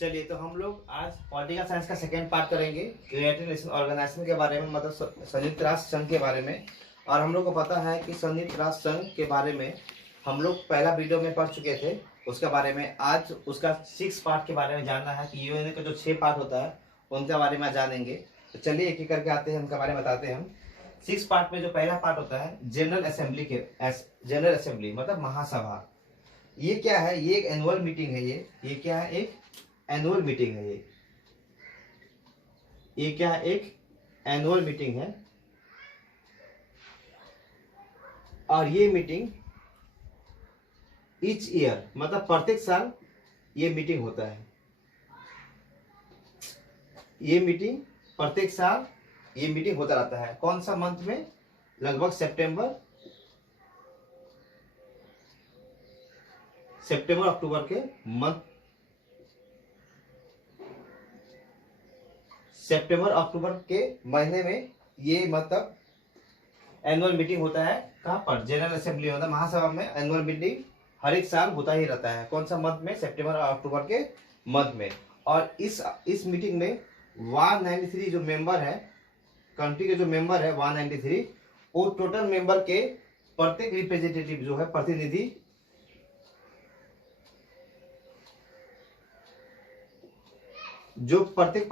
चलिए तो हम लोग आज पॉलिटिकल साइंस का सेकेंड पार्ट करेंगे, यूनाइटेड नेशन ऑर्गेनाइजेशन के बारे में, मतलब संयुक्त राष्ट्र संघ के बारे में। और हम लोग को पता है कि संयुक्त राष्ट्र संघ के बारे में हम लोग पहला वीडियो में पढ़ चुके थे उसके बारे में। आज उसका 6 पार्ट के बारे में जानना है कि यूएन का जो 6 पार्ट होता है उनके बारे में जानेंगे। तो चलिए एक एक करके आते हैं, उनके बारे में बताते हैं हम। 6 पार्ट में जो पहला पार्ट होता है जनरल असेंबली के, जनरल असेंबली मतलब महासभा। ये क्या है? ये एक एनुअल मीटिंग है। ये क्या है? एक एनुअल मीटिंग है। ये क्या है? एक एनुअल मीटिंग है। और ये मीटिंग ईच ईयर मतलब प्रत्येक साल ये मीटिंग होता है। ये मीटिंग प्रत्येक साल ये मीटिंग होता रहता है। कौन सा मंथ में? लगभग सितंबर अक्टूबर के मंथ, सितंबर अक्टूबर के महीने में ये मतलब एनुअल मीटिंग होता है। कहाँ पर? जनरल असेंबली मतलब महासभा में एनुअल मीटिंग हर एक साल होता ही रहता है। कौन सा मंथ में? सितंबर और अक्टूबर के मंथ में। और इस मीटिंग में 193 जो मेंबर है, कंट्री के जो मेंबर है 193, वो टोटल मेंबर के प्रत्येक रिप्रेजेंटेटिव जो है, प्रतिनिधि, जो प्रत्येक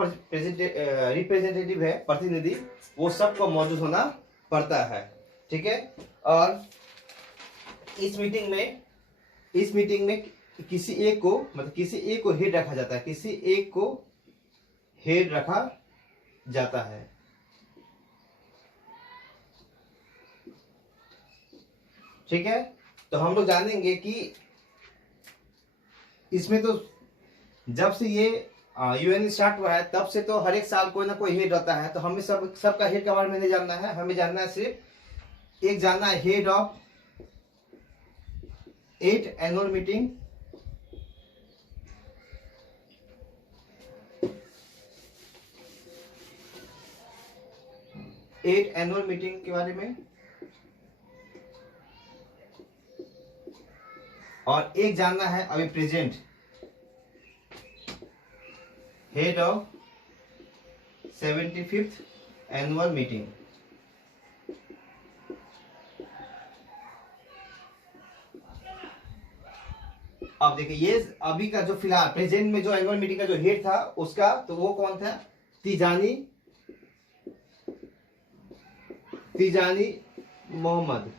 रिप्रेजेंटेटिव है, प्रतिनिधि, वो सबको मौजूद होना पड़ता है। ठीक है। और इस मीटिंग में किसी एक को मतलब किसी एक को हेड रखा जाता है। किसी एक को हेड रखा जाता है। ठीक है। तो हम लोग जानेंगे कि इसमें तो जब से ये यूएन स्टार्ट हुआ है तब से तो हर एक साल कोई ना कोई हेड रहता है। तो हमें सबका हेड के बारे में नहीं जानना है। हमें जानना है सिर्फ एक जानना है, head of 8 annual meeting. Annual meeting के बारे में। और एक जानना है अभी present, head of 75th annual meeting. अब देखिए ये अभी का जो फिलहाल प्रेजेंट में जो एनुअल मीटिंग का जो हेड था उसका, तो वो कौन था? तिजानी मोहम्मद,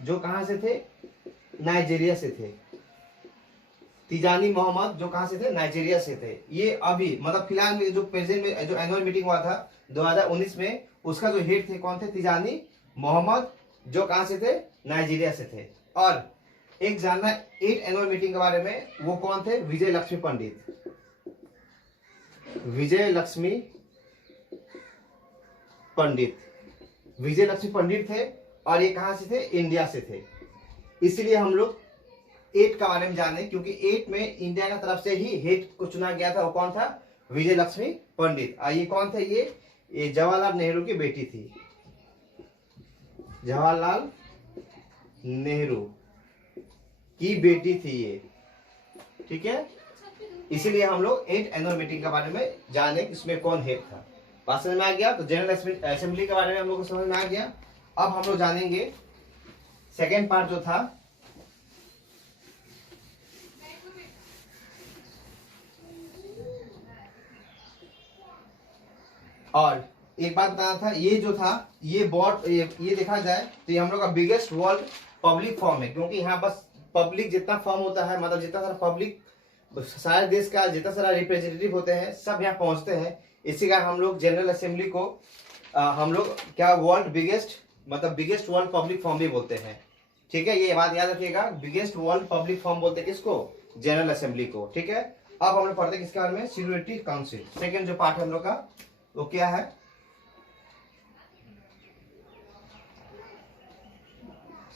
जो कहां से थे? नाइजीरिया से थे। तिजानी मोहम्मद जो कहां से थे? नाइजीरिया से थे। ये अभी मतलब फिलहाल में जो प्रेजेंट में जो एनुअल मीटिंग हुआ था 2019 में, उसका जो हेड थे कौन थे? तिजानी मोहम्मद, जो कहां से थे? नाइजीरिया से थे। और एक जानना 8 एनुअल मीटिंग के बारे में, वो कौन थे? विजय लक्ष्मी पंडित थे। और ये कहां से थे? इंडिया से थे। इसलिए हम लोग 8 का बारे में जाने, क्योंकि 8 में इंडिया की तरफ से ही हेड को चुना गया था। वो कौन था? विजय लक्ष्मी पंडित। ये कौन थे? ये जवाहरलाल नेहरू की बेटी थी। जवाहरलाल नेहरू की बेटी थी ये। ठीक है। इसीलिए हम लोग 8 एनुअल मीटिंग के बारे में जाने, इसमें कौन हेड था। बात समझ में आ गया? तो जनरल असेंबली के बारे में हम लोग को समझ में आ गया। अब हम लोग जानेंगे सेकेंड पार्ट जो था, और एक बात बताना था, ये जो था ये देखा जाए तो ये हम लोग का बिगेस्ट वर्ल्ड पब्लिक फॉर्म है। क्योंकि यहाँ बस पब्लिक जितना फॉर्म होता है, मतलब जितना सारा पब्लिक, सारे देश का जितना सारा रिप्रेजेंटेटिव होते हैं, सब यहाँ पहुंचते हैं। इसी कारण हम लोग जनरल असेंबली को हम लोग क्या world biggest world public form भी बोलते हैं। ठीक है। ये बात याद रखिएगा, बिगेस्ट वर्ल्ड पब्लिक फॉर्म बोलते हैं किसको? जनरल असेंबली को। ठीक है। अब हम लोग पढ़ते हैं किसके बारे में? Security council. सेकेंड जो पार्ट है हम लोग का, वो क्या है?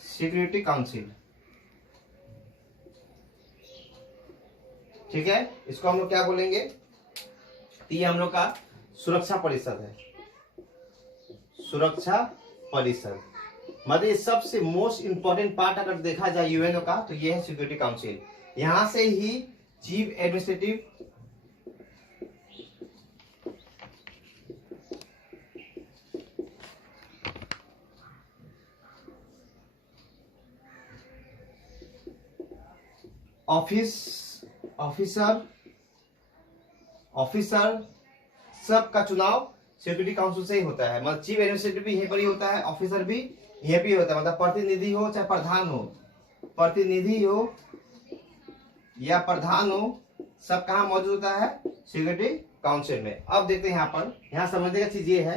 Security council. ठीक है। इसको हम लोग क्या बोलेंगे? ये हम लोग का सुरक्षा परिषद है। सुरक्षा परिषद मतलब ये सबसे मोस्ट इंपॉर्टेंट पार्ट अगर देखा जाए यूएनओ का, तो ये है सिक्योरिटी काउंसिल। यहाँ से ही चीफ एडमिनिस्ट्रेटिव ऑफिसर सबका चुनाव सिक्योरिटी काउंसिल से ही होता है। मतलब चीफ एडमिनिस्ट्रेटिव भी यहीं पर ही होता है, ऑफिसर भी यहीं पर ही होता है। मतलब प्रतिनिधि हो चाहे प्रधान हो, प्रतिनिधि हो या प्रधान हो, सब कहाँ मौजूद होता है? सिक्योरिटी काउंसिल में। अब देखते हैं यहाँ पर, यहाँ समझने का चीज ये है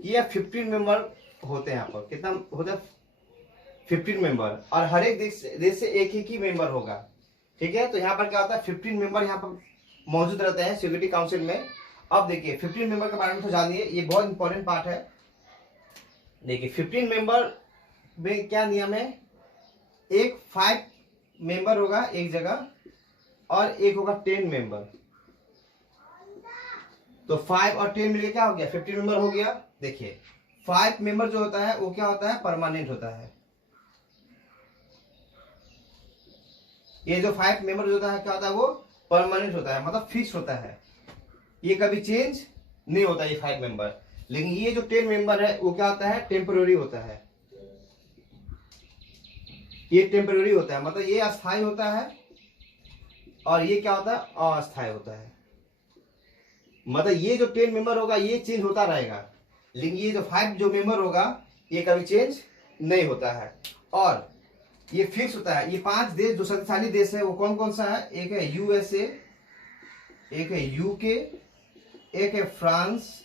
कि ये 15 मेंबर होते हैं। यहाँ पर कितना होता है? 15 मेंबर, और हर एक देश से एक ही मेंबर होगा। ठीक है, तो यहाँ पर क्या होता है? 15 मेंबर यहाँ पर मौजूद रहते हैं सिक्योरिटी काउंसिल में। अब देखिए 15 मेंबर के बारे में तो जानिए, ये बहुत इंपॉर्टेंट पार्ट है। देखिए 15 मेंबर में क्या नियम है? एक 5 मेंबर होगा एक जगह, और एक होगा 10 मेंबर। तो 5 और 10 मिलकर क्या हो गया? 15 मेंबर हो गया। देखिए 5 मेंबर जो होता है वो क्या होता है? परमानेंट होता है। ये जो 5 मेंबर जो होता है क्या होता है? वो परमानेंट होता है, मतलब फिक्स होता है, ये कभी चेंज नहीं होता ये 5 मेंबर। लेकिन ये जो 10 मेंबर है वो क्या होता है? टेम्पररी होता है। ये टेम्पररी होता है, मतलब ये अस्थायी होता है, और ये क्या होता है? अस्थायी होता है। मतलब ये जो 10 मेंबर होगा ये चेंज होता रहेगा, लेकिन ये जो 5 जो मेंबर होगा ये कभी चेंज नहीं होता है, और ये फिक्स होता है। ये 5 देश जो शक्तिशाली देश है वो कौन कौन सा है? एक है यूएसए, एक है यूके, एक है फ्रांस,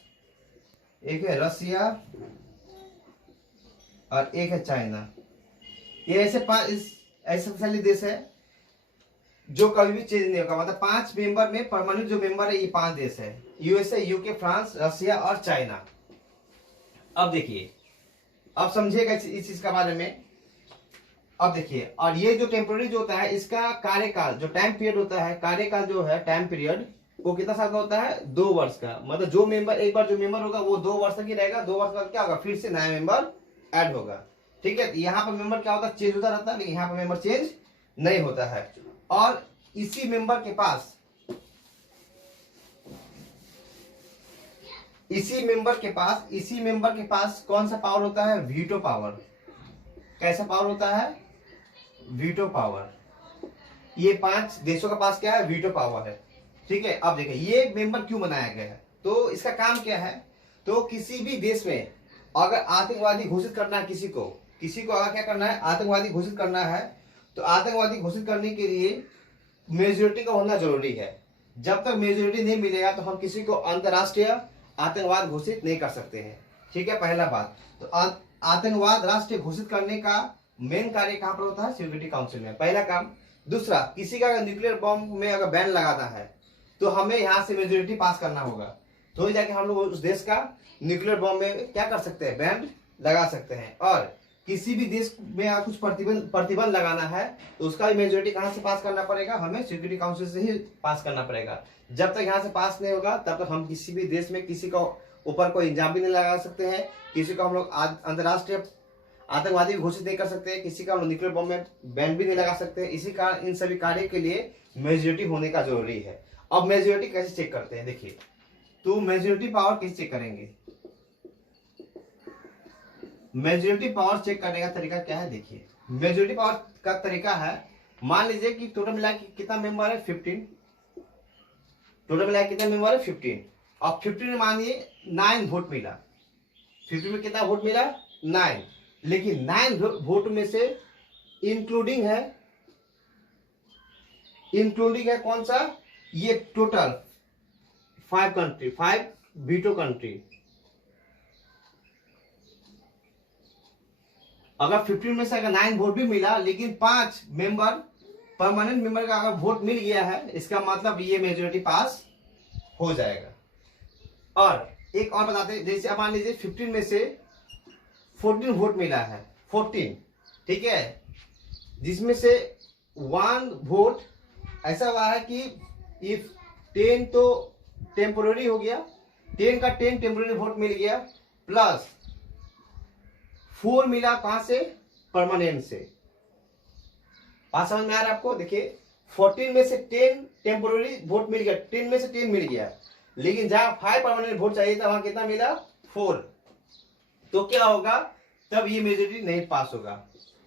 एक है रसिया, और एक है चाइना। ये ऐसे 5 ऐसे शक्तिशाली देश है जो कभी भी चेंज नहीं होगा। मतलब 5 मेंबर में परमानेंट जो मेंबर है ये 5 देश है, यूएसए, यूके, फ्रांस, रसिया और चाइना। अब देखिए, अब समझिएगा इस चीज के बारे में। अब देखिए, और ये जो टेम्पोररी जो होता है इसका कार्यकाल, जो टाइम पीरियड होता है, कार्यकाल जो है टाइम पीरियड, वो कितना साल का होता है? 2 वर्ष का। मतलब जो मेंबर एक बार जो मेंबर होगा वो 2 वर्ष तक ही रहेगा। 2 वर्ष बाद क्या होगा? फिर से नया मेंबर ऐड होगा। ठीक है, यहाँ पर मेंबर क्या होता है? चेंज होता रहता है, लेकिन यहाँ पर मेंबर चेंज नहीं होता है। और इसी मेंबर के पास इसी मेंबर के पास कौन सा पावर होता है? Veto power. कैसा पावर होता है? Veto power. ये 5 देशों के पास क्या है? वीटो पावर है। ठीक है, अब देखिए ये मेंबर क्यों बनाया गया है, तो इसका काम क्या है? तो किसी भी देश में अगर आतंकवादी घोषित करना है, किसी को अगर क्या करना है? आतंकवादी घोषित करना है, तो आतंकवादी घोषित करने के लिए मेजोरिटी का होना जरूरी है। जब तक मेजोरिटी नहीं मिलेगा तो हम किसी को अंतरराष्ट्रीय आतंकवाद घोषित नहीं कर सकते हैं। ठीक है, पहला बात। तो आतंकवाद राष्ट्रीय घोषित करने का मेन कार्य कहां पर होता है? सिक्योरिटी काउंसिल में, पहला काम। दूसरा, किसी का न्यूक्लियर बॉम्ब में अगर बैन लगाना है तो हमें यहाँ से मेजोरिटी पास करना होगा, तो ही जाके हम लोग उस देश का न्यूक्लियर बॉम्ब में क्या कर सकते हैं? बैन लगा सकते हैं। और किसी भी देश में अगर कुछ प्रतिबंध लगाना है तो उसका भी मेजोरिटी कहाँ से पास करना पड़ेगा? हमें सिक्योरिटी काउंसिल से ही पास करना पड़ेगा। जब तक यहाँ से पास नहीं होगा तब तक हम किसी भी देश में किसी का ऊपर कोई इल्जाम भी नहीं लगा सकते हैं, किसी को हम लोग अंतर्राष्ट्रीय आतंकवादी घोषित नहीं कर सकते, किसी का हम लोग न्यूक्लियर बॉम्ब में बैन भी नहीं लगा सकते। इसी कारण इन सभी कार्य के लिए मेजोरिटी होने का जरूरी है। अब मेजोरिटी कैसे चेक करते हैं? देखिए, तो मेजोरिटी पावर कैसे चेक करेंगे? मेजोरिटी पावर चेक करने का तरीका क्या है? देखिए, मेजोरिटी पावर का तरीका है, मान लीजिए कि टोटल मिला के कितना मेंबर है? 15। टोटल मिला के कितना मेंबर है? 15। और 15 में मानिए 9 वोट मिला। 15 में कितना वोट मिला? 9। लेकिन 9 वोट में से इंक्लूडिंग है कौन सा? ये टोटल 5 कंट्री, 5 वीटो कंट्री। अगर 15 में से अगर 9 वोट भी मिला, लेकिन 5 मेंबर परमानेंट मेंबर का अगर वोट मिल गया है, इसका मतलब ये मेजोरिटी पास हो जाएगा। और एक और बताते हैं, जैसे मान लीजिए 15 में से 14 वोट मिला है, 14, ठीक है, जिसमें से 1 वोट ऐसा हुआ है कि इफ 10 तो टेम्पोररी हो गया, 10 का 10 टेम्पोररी वोट मिल गया, प्लस 4 मिला कहां से? परमानेंट से। बात समझ में आ रहा है आपको? देखिए 14 में से 10 टेम्पोररी वोट मिल गया, 10 में से 10 मिल गया, लेकिन जहां 5 परमानेंट वोट चाहिए था वहां कितना मिला? 4। तो क्या होगा? तब ये मेजोरिटी नहीं पास होगा।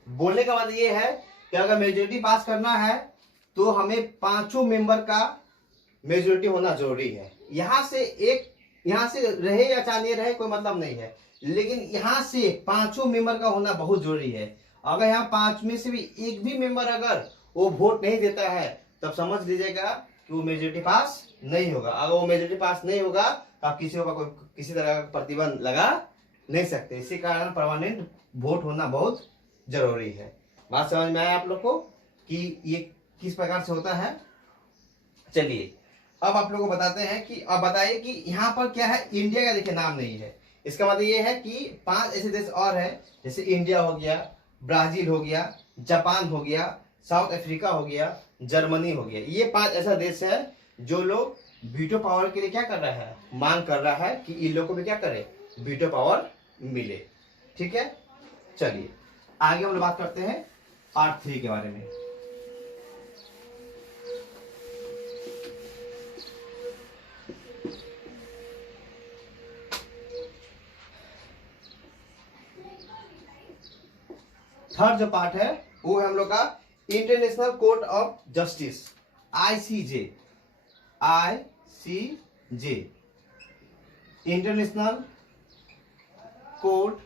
बोलने का मतलब ये है कि अगर मेजोरिटी पास करना है तो हमें 5 मेंबर का मेजोरिटी होना जरूरी है। यहां से रहे या चाहे रहे कोई मतलब नहीं है, लेकिन यहां से 5 मेंबर का होना बहुत जरूरी है। अगर यहाँ 5 में से भी एक भी मेंबर अगर वो वोट नहीं देता है तब समझ लीजिएगा कि वो मेजोरिटी पास नहीं होगा। अगर वो मेजोरिटी पास नहीं होगा तो आप किसी तरह का प्रतिबंध लगा नहीं सकते। इसी कारण परमानेंट वोट होना बहुत जरूरी है। बात समझ में आया आप लोग को कि ये किस प्रकार से होता है? चलिए अब आप लोगों को बताते हैं कि अब बताइए कि यहाँ पर क्या है। इंडिया का देखिए नाम नहीं है, इसका मतलब ये है कि 5 ऐसे देश और है, जैसे इंडिया हो गया, ब्राजील हो गया, जापान हो गया, साउथ अफ्रीका हो गया, जर्मनी हो गया। ये 5 ऐसा देश है जो लोग वीटो पावर के लिए क्या कर रहा है? मांग कर रहा है कि इन लोगों को भी क्या करे? वीटो पावर मिले। ठीक है, चलिए आगे हम लोग बात करते हैं पार्ट 3 के बारे में। थर्ड जो पार्ट है वो है हम लोग का international court of justice, ICJ। International court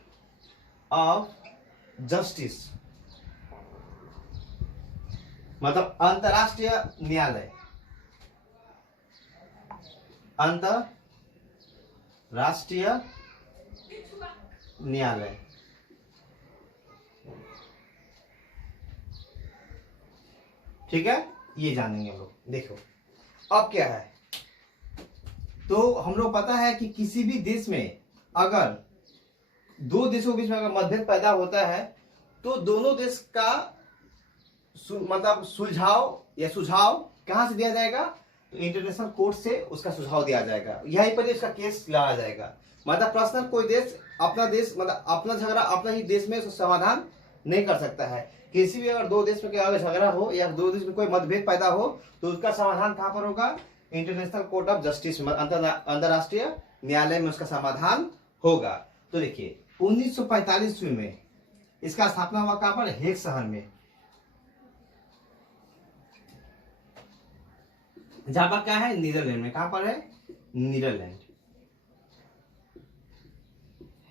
of justice मतलब अंतरराष्ट्रीय न्यायालय। अंतरराष्ट्रीय न्यायालय। ठीक है, ये जानेंगे हम लोग। देखो अब क्या है, तो हम लोग पता है कि किसी भी देश में अगर 2 देशों के बीच में अगर मतभेद पैदा होता है तो दोनों देश का मतलब सुझाव कहां से दिया जाएगा? तो इंटरनेशनल कोर्ट से उसका सुझाव दिया जाएगा, यहीं पर उसका केस लाया जाएगा। मतलब पर्सनल कोई देश मतलब अपना झगड़ा अपना ही देश में समाधान नहीं कर सकता है। किसी भी अगर 2 देश में अगर झगड़ा हो या 2 देश में कोई मतभेद पैदा हो तो उसका समाधान कहां पर होगा? इंटरनेशनल कोर्ट ऑफ जस्टिस में, अंतरराष्ट्रीय न्यायालय में उसका समाधान होगा। तो देखिए 1945 में इसका स्थापना हुआ कहां पर? हेग शहर में। जहां पर क्या है? नीदरलैंड में। कहां पर है? Netherland,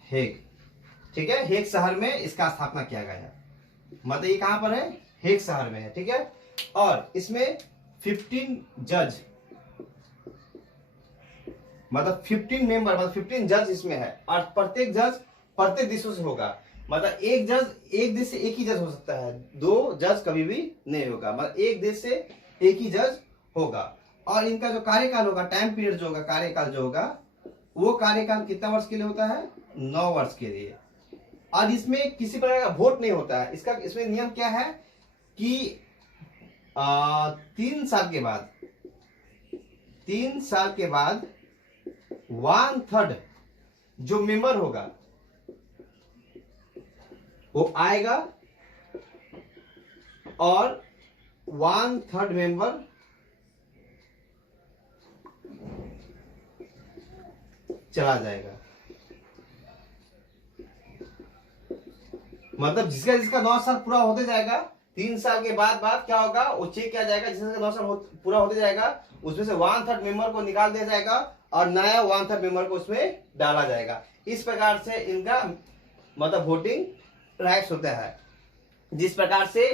Hague. ठीक है, हेग शहर में इसका स्थापना किया गया। मतलब ये कहां पर है? हेग शहर में है। ठीक है, और इसमें 15 जज मतलब 15 मेंबर मतलब 15 जज इसमें है, और प्रत्येक जज प्रत्येक देशों से होगा। मतलब एक जज एक देश से एक ही जज हो सकता है, 2 जज कभी भी नहीं होगा। मतलब एक देश से एक ही जज होगा। और इनका जो कार्यकाल होगा, टाइम पीरियड जो होगा, कार्यकाल जो होगा, वो कार्यकाल कितना वर्ष के लिए होता है? 9 वर्ष के लिए। और इसमें किसी प्रकार का वोट नहीं होता है। इसमें नियम क्या है कि 3 साल के बाद 1/3 जो मेंबर होगा वो आएगा और 1/3 मेंबर चला जाएगा। मतलब जिसका 9 साल पूरा होते जाएगा, 3 साल के बाद क्या होगा? वो चेक किया जाएगा। जिसका 9 साल पूरा होते जाएगा उसमें से 1/3 मेंबर को निकाल दिया जाएगा और नया 1/3 मेंबर को उसमें डाला जाएगा। इस प्रकार से इनका मतलब वोटिंग राइट्स होता है। जिस प्रकार से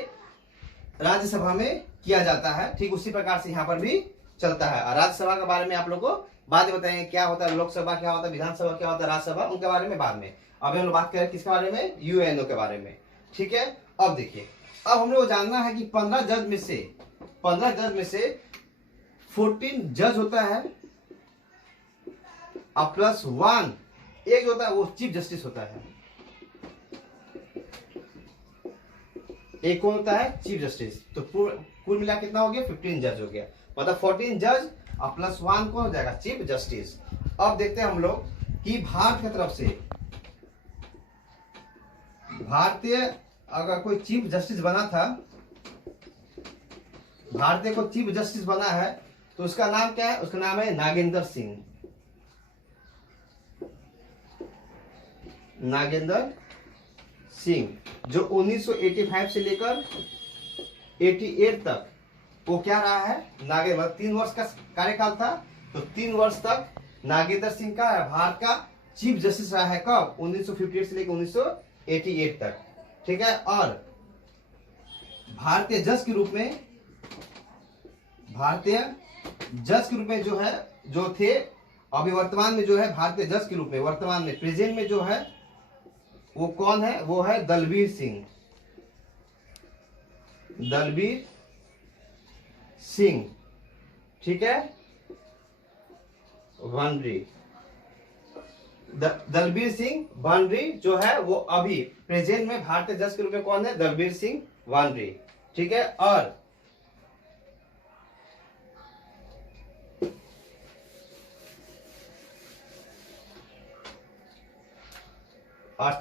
राज्यसभा में किया जाता है ठीक उसी प्रकार से यहाँ पर भी चलता है। और राज्यसभा के बारे में आप लोग को बाद में बताएंगे क्या होता है, लोकसभा क्या होता है, विधानसभा क्या होता है, राज्यसभा, उनके बारे में बाद में। अभी हम लोग बात करें किसके बारे में? यूएनओ के बारे में। ठीक है, अब देखिए, अब हम लोग जानना है कि 15 जज में से 14 जज होता है और प्लस 1 एक जो होता है वो चीफ जस्टिस होता है। एक कौन होता है? Chief justice. तो कुल मिला कितना हो गया? 15 जज हो गया। मतलब 14 जज और प्लस 1 कौन हो जाएगा? Chief justice. अब देखते हैं हम लोग कि भारत की तरफ से भारतीय अगर कोई चीफ जस्टिस बना था भारतीय को चीफ जस्टिस बना है तो उसका नाम क्या है? उसका नाम है नागेंद्र सिंह। नागेंद्र सिंह, जो 1985 से लेकर 88 तक वो क्या रहा है? नागेंद्र, 3 वर्ष का कार्यकाल था, तो 3 वर्ष तक नागेंद्र सिंह का भारत का चीफ जस्टिस रहा है। कब? 1958 से लेकर 1988 तक। ठीक है। और भारतीय जज के रूप में, जो है, जो थे, अभी वर्तमान में जो है भारतीय जज के रूप में, वर्तमान में प्रेजेंट में जो है वो कौन है? वो है दलबीर सिंह। दलबीर सिंह, ठीक है, वानरी। दलबीर सिंह वानरी जो है वो अभी प्रेजेंट में भारतीय जज के रूप में कौन है? दलबीर सिंह वानरी। ठीक है। और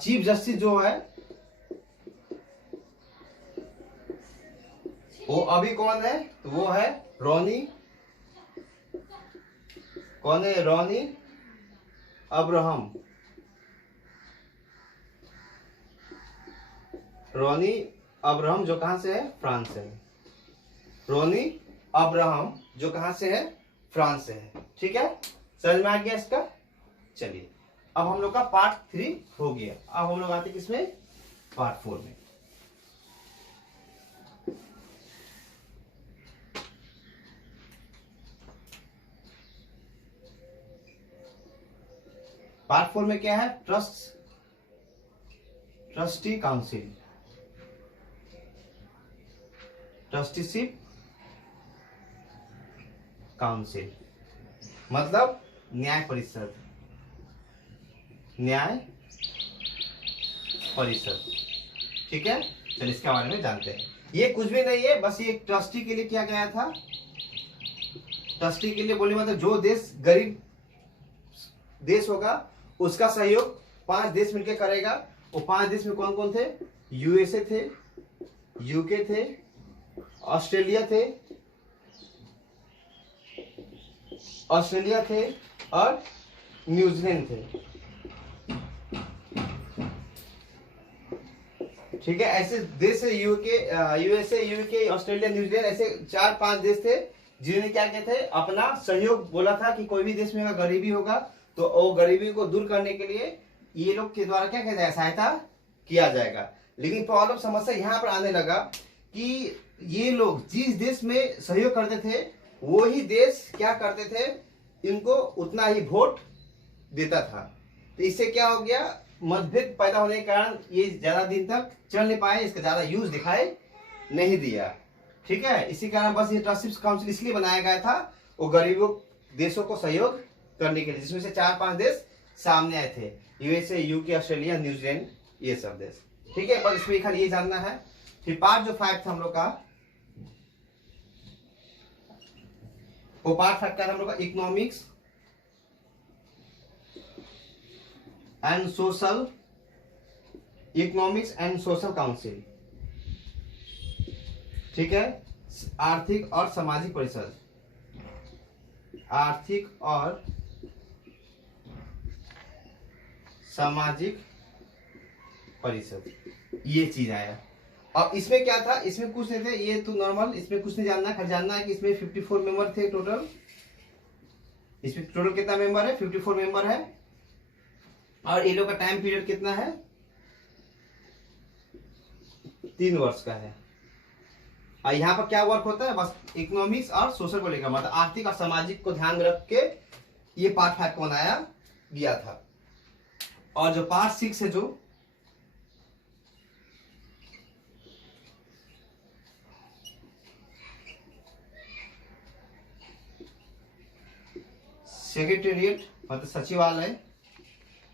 चीफ जस्टिस जो है वो अभी कौन है? तो वो है रोनी। कौन है? रोनी अब्राहम। रोनी अब्राहम जो कहां से है? फ्रांस से है। रोनी अब्राहम जो कहां से है? फ्रांस से है। ठीक है, समझ में आ गया इसका? चलिए, अब हम लोग का पार्ट 3 हो गया। अब हम लोग आते किसमें? पार्ट 4 में। पार्ट 4 में क्या है? ट्रस्टी काउंसिल, ट्रस्टीशिप काउंसिल मतलब न्याय परिषद। न्याय परिषद, ठीक है। चलिए इसके बारे में जानते हैं। ये कुछ भी नहीं है, बस ये एक ट्रस्टी के लिए किया गया था। ट्रस्टी के लिए बोले मतलब जो देश गरीब देश होगा उसका सहयोग 5 देश मिलकर करेगा। वो 5 देश में कौन कौन थे? यूएसए थे, यूके थे, ऑस्ट्रेलिया थे और न्यूजीलैंड थे। ठीक है, ऐसे देश है यूएसए, यूके, ऑस्ट्रेलिया, न्यूजीलैंड, ऐसे 4-5 देश थे जिन्होंने क्या किया थे? अपना सहयोग बोला था कि कोई भी देश में अगर गरीबी होगा तो वो गरीबी को दूर करने के लिए ये लोग के द्वारा क्या किया जाएगा? सहायता किया जाएगा। लेकिन प्रॉब्लम समस्या यहाँ पर आने लगा कि ये लोग जिस देश में सहयोग करते थे वो ही देश क्या करते थे? इनको उतना ही वोट देता था। तो इससे क्या हो गया? मतभेद पैदा होने के कारण ये ज्यादा दिन तक चल नहीं पाए, इसका ज्यादा यूज दिखाई नहीं दिया। ठीक है, इसी कारण बस ये ट्रस्टीशिप काउंसिल इसलिए बनाया गया था, वो गरीबों देशों को सहयोग करने के लिए, जिसमें से 4-5 देश सामने आए थे, यूएसए, यूके, ऑस्ट्रेलिया, न्यूजीलैंड, ये सब देश। ठीक है, पर इसमें खाली ये जानना है। फिर पार्ट जो 5 था हम लोग का, वो पार्ट 5 क्या था हम लोग का? Economics and social council. ठीक है, आर्थिक और सामाजिक परिषद, आर्थिक और सामाजिक परिषद, ये चीज आया। अब इसमें क्या था? इसमें कुछ नहीं थे, ये तो नॉर्मल, इसमें कुछ नहीं जानना, खाली जानना है कि इसमें 54 मेंबर थे टोटल। इसमें टोटल कितना मेंबर है? 54 मेंबर है। और ये लोग का टाइम पीरियड कितना है? 3 वर्ष का है। और यहाँ पर क्या वर्क होता है? बस इकोनॉमिक्स और सोशल को लेकर, मतलब आर्थिक और सामाजिक को ध्यान में रख के ये पार्ट 5 को बनाया गया था। और जो पार्ट 6 है, जो सेक्रेटेरिएट मतलब सचिवालय,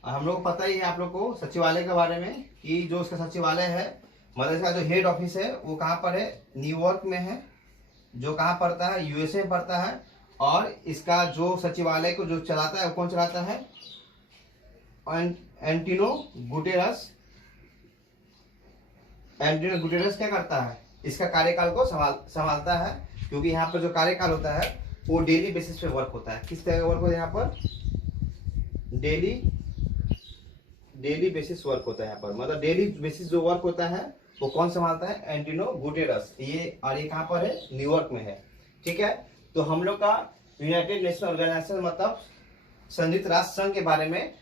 हम लोग पता ही है आप लोग को सचिवालय के बारे में कि जो उसका सचिवालय है, मतलब इसका जो हेड ऑफिस है वो कहाँ पर है? न्यूयॉर्क में है, जो कहाँ पड़ता है? यूएसए में पड़ता है। और इसका जो सचिवालय को जो चलाता है वो कौन चलाता है? Antonio Guterres. एंटोनियो गुटेरस क्या करता है? इसका कार्यकाल को संभालता है, क्योंकि यहाँ पर जो कार्यकाल होता है वो डेली बेसिस पे वर्क होता है। किस तरह का वर्क होता है यहाँ पर? डेली बेसिस वर्क होता है यहाँ पर, मतलब डेली बेसिस जो वर्क होता है वो कौन संभालता है? Antonio Guterres. ये और ये कहाँ पर है? न्यूयॉर्क में है। ठीक है, तो हम लोग का यूनाइटेड नेशन ऑर्गेनाइजेशन मतलब संयुक्त राष्ट्र संघ के बारे में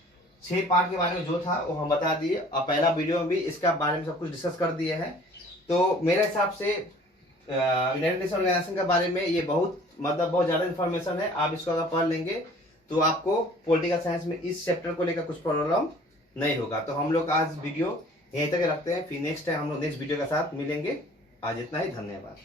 6 पार्ट के बारे में जो था वो हम बता दिए, और पहला वीडियो में भी इसका बारे में सब कुछ डिस्कस कर दिए हैं। तो मेरे हिसाब से यूनाइटेड नेशन ऑर्गेनाइजेशन के बारे में ये बहुत बहुत ज़्यादा इन्फॉर्मेशन है। आप इसको अगर पढ़ लेंगे तो आपको पॉलिटिकल साइंस में इस चैप्टर को लेकर कुछ प्रॉब्लम नहीं होगा। तो हम लोग आज वीडियो यहीं तक रखते हैं, फिर नेक्स्ट टाइम हम लोग नेक्स्ट वीडियो के साथ मिलेंगे। आज इतना ही, धन्यवाद।